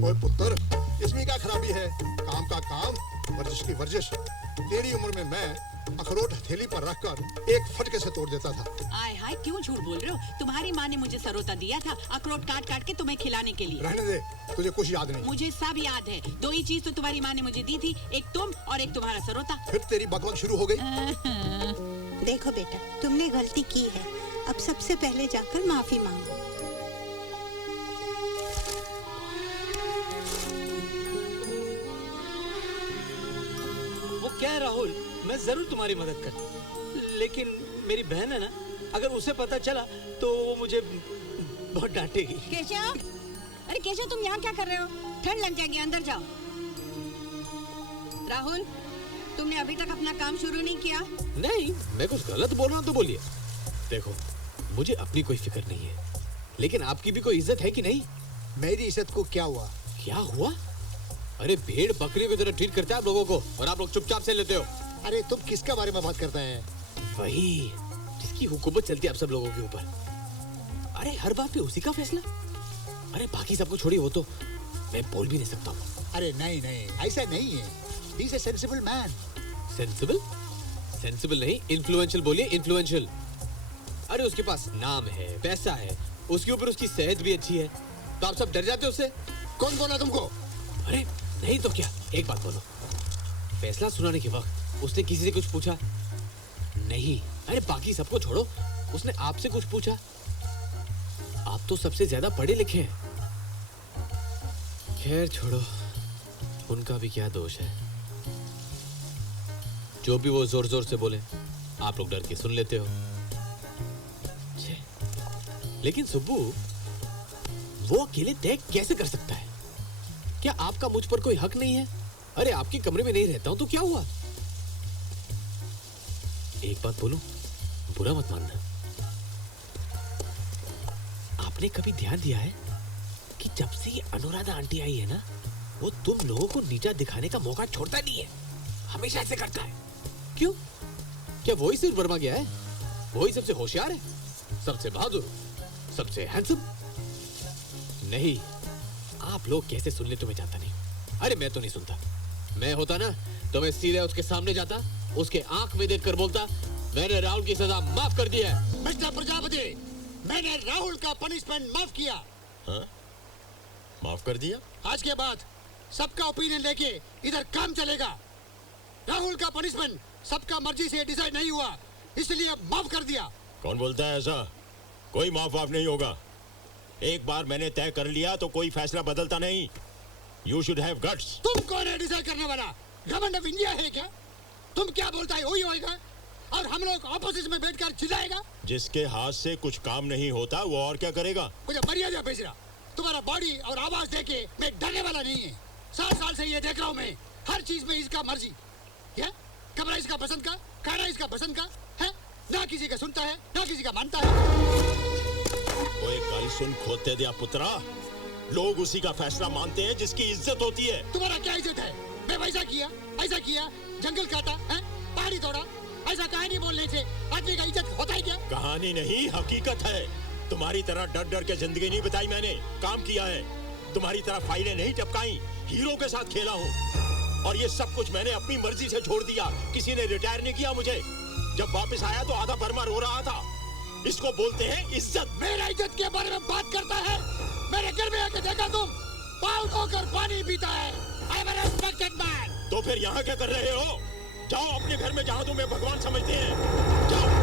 ओए पुत्र, इसमें क्या खराबी है? काम का काम, वर्जिश की वर्जिश। तेरी उम्र में मैं अखरोट हथेली पर रखकर एक फटके से तोड़ देता था। आय हाय, क्यों झूठ बोल रहे हो? तुम्हारी माँ ने मुझे सरोता दिया था अखरोट काट काट के तुम्हें खिलाने के लिए। रहने दे, तुझे कुछ याद नहीं। मुझे सब याद है। दो ही चीज तो तुम्हारी माँ ने मुझे दी थी, एक तुम और एक तुम्हारा सरोता। फिर तेरी बकवास शुरू हो गई। देखो बेटा, तुमने गलती की है, अब सबसे पहले जाकर माफी मांगो। वो क्या है राहुल, मैं जरूर तुम्हारी मदद कर, लेकिन मेरी बहन है ना, अगर उसे पता चला तो वो मुझे बहुत डांटेगी। केशव, अरे केशव, तुम यहाँ क्या कर रहे हो? ठंड लग जाएगी, अंदर जाओ। राहुल, तुमने अभी तक अपना काम शुरू नहीं किया? नहीं, मैं कुछ गलत बोल रहा हूँ तो बोलिए। देखो, मुझे अपनी कोई फिक्र नहीं है, लेकिन आपकी भी कोई इज्जत है कि नहीं? मेरी इज्जत को क्या हुआ? क्या हुआ? अरे भेड़ बकरी की तरह ट्रीट करते हैं आप लोगों को, और आप लोग चुपचाप से लेते हो। अरे तुम किसके बारे में बात करता है? वही जिसकी हुकूमत चलती है आप सब लोगों के ऊपर। अरे हर बात पे उसी का फैसला। अरे बाकी सबको छोड़िए, वो तो मैं बोल भी नहीं सकता हूँ। अरे नहीं नहीं, ऐसा नहीं है। He is a sensible man. Sensible? Sensible नहीं, इन्फ्लुएंशियल बोलिए, इन्फ्लुएंशियल। अरे उसके पास नाम है, पैसा है, उसके ऊपर उसकी सेहत भी अच्छी है, तो आप सब डर जाते हो उससे? कौन बोला तुमको? अरे नहीं तो क्या, एक बात बोलो, फैसला सुनाने के वक्त उसने किसी से कुछ पूछा? नहीं। अरे बाकी सबको छोड़ो, उसने आपसे कुछ पूछा? आप तो सबसे ज्यादा पढ़े लिखे हैं। खैर छोड़ो, उनका भी क्या दोष है। जो भी वो जोर जोर से बोले, आप लोग डर के सुन लेते हो। छे, लेकिन सुब्बू, वो अकेले तय कैसे कर सकता है? क्या आपका मुझ पर कोई हक नहीं है? अरे आपके कमरे में नहीं रहता हूं तो क्या हुआ? एक बात बोलूं, बुरा मत मानना। आपने कभी ध्यान दिया है कि जब से ये अनुराधा आंटी आई है ना, वो तुम लोगों को नीचा दिखाने का मौका छोड़ता नहीं है, हमेशा ऐसे करता है। क्यों? क्या वही सिर्फ वर्मा गया है? वही सबसे होशियार है, सबसे बहादुर, सबसे हैंडसम? नहीं, आप लोग कैसे सुन ले तुम्हें जानता नहीं। अरे मैं तो नहीं सुनता। मैं होता ना तो मैं सीधे उसके सामने जाता, उसके आंख में देखकर बोलता, मैंने राहुल की सजा माफ कर दी है। मिस्टर प्रजापति, मैंने राहुल का पनिशमेंट माफ किया। हाँ? माफ कर दिया? आज के बाद सबका ओपिनियन लेके इधर काम चलेगा। राहुल का पनिशमेंट सबका मर्जी से डिसाइड नहीं हुआ, इसलिए माफ कर दिया। कौन बोलता है ऐसा? कोई माफ वाफ नहीं होगा। एक बार मैंने तय कर लिया तो कोई फैसला बदलता नहीं। You should have guts. तुम कौन है डिसाइड करने वाला? गवर्नमेंट ऑफ इंडिया है क्या? तुम क्या बोलता है वही होएगा, और हम लोग ऑपोजिशन में बैठकर चिल्लाएगा। जिसके हाथ से कुछ काम नहीं होता वो और क्या करेगा? मुझे मर्यादा भेज रहा। तुम्हारा बॉडी और आवाज देके मैं डरने वाला नहीं है। 7 साल से ये देख रहा हूँ मैं, हर चीज में इसका मर्जी। क्या कमरा इसका पसंद का, खाना इसका पसंद का है, ना किसी का सुनता है ना किसी का मानता है। ओए गल सुन खोते दिया पुत्रा, लोग उसी का फैसला मानते हैं जिसकी इज्जत होती है। तुम्हारा क्या इज्जत है? मैं वैसा किया, ऐसा किया, जंगल काटा है, पहाड़ी तोड़ा, ऐसा कहानी बोलने से आदमी का इज्जत होता है क्या? कहानी नहीं, हकीकत है। तुम्हारी तरह डर डर के जिंदगी नहीं बिताई मैंने, काम किया है। तुम्हारी तरह फाइलें नहीं टपकाई, हीरो के साथ खेला हूँ। और ये सब कुछ मैंने अपनी मर्जी से छोड़ दिया, किसी ने रिटायर नहीं किया मुझे। जब वापस आया तो आधा बर्मा रो रहा था। इसको बोलते हैं इज्जत। मेरा इज्जत के बारे में बात करता है? मेरे घर में आके देखा तुम, पाँव धोकर पानी पीता है। I am a respected man. तो फिर यहाँ क्या कर रहे हो? जाओ अपने घर में जहाँ तुम्हें भगवान समझते हैं, जाओ।